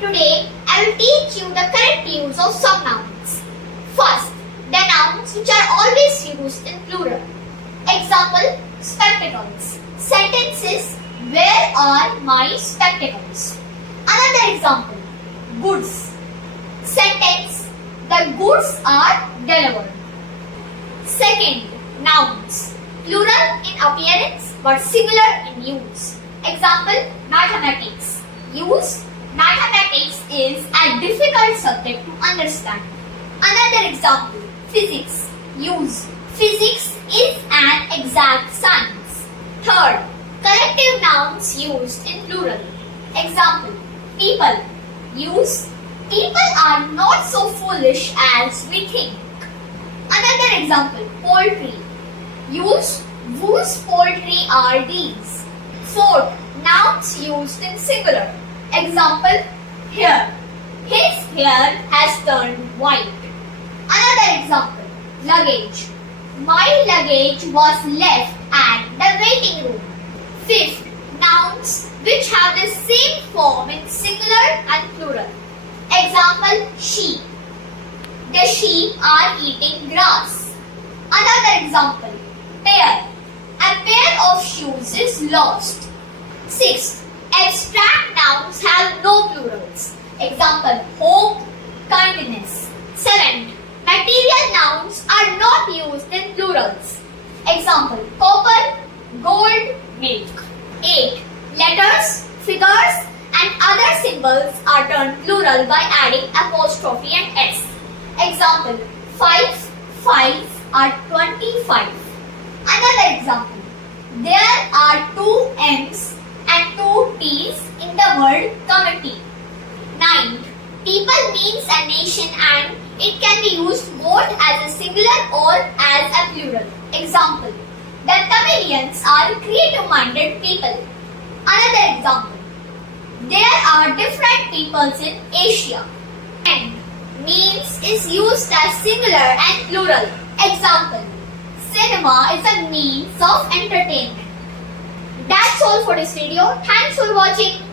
today I will teach you the correct use of some nouns. First, the nouns which are always used in plural. Example, spectacles. Sentences, where are my spectacles? Another example, goods. Sentence, the goods are delivered. Second, nouns. Plural in appearance but singular in use. Example, mathematics. Use, mathematics is a difficult subject to understand. Another example, physics. Use, physics is an exact science. Third, collective nouns used in plural. Example, people. Use, people are not so foolish as we think. Another example, poultry. Use, whose poultry are these? Fourth, nouns used in singular. Example, hair. His hair has turned white. Another example, luggage. My luggage was left at the waiting room. Fifth, nouns which have the same form in singular and plural. Example, sheep. The sheep are eating grass. Another example, pair. A pair of shoes is lost. Sixth, abstract nouns have no plurals. Example, hope, kindness. Seventh, material nouns are not used in plurals. Example, copper, gold, milk. 8. Letters, figures and other symbols are turned plural by adding apostrophe and s. Example, 5 are 25. Another example, there are 2 M's and 2 T's in the word committee. 9. People means a nation and it can be used both as a singular or as a plural. Example, the Tamilians are creative-minded people. Another example, there are different peoples in Asia. 10. Means is used as singular and plural. Example, cinema is a means of entertainment. That's all for this video. Thanks for watching.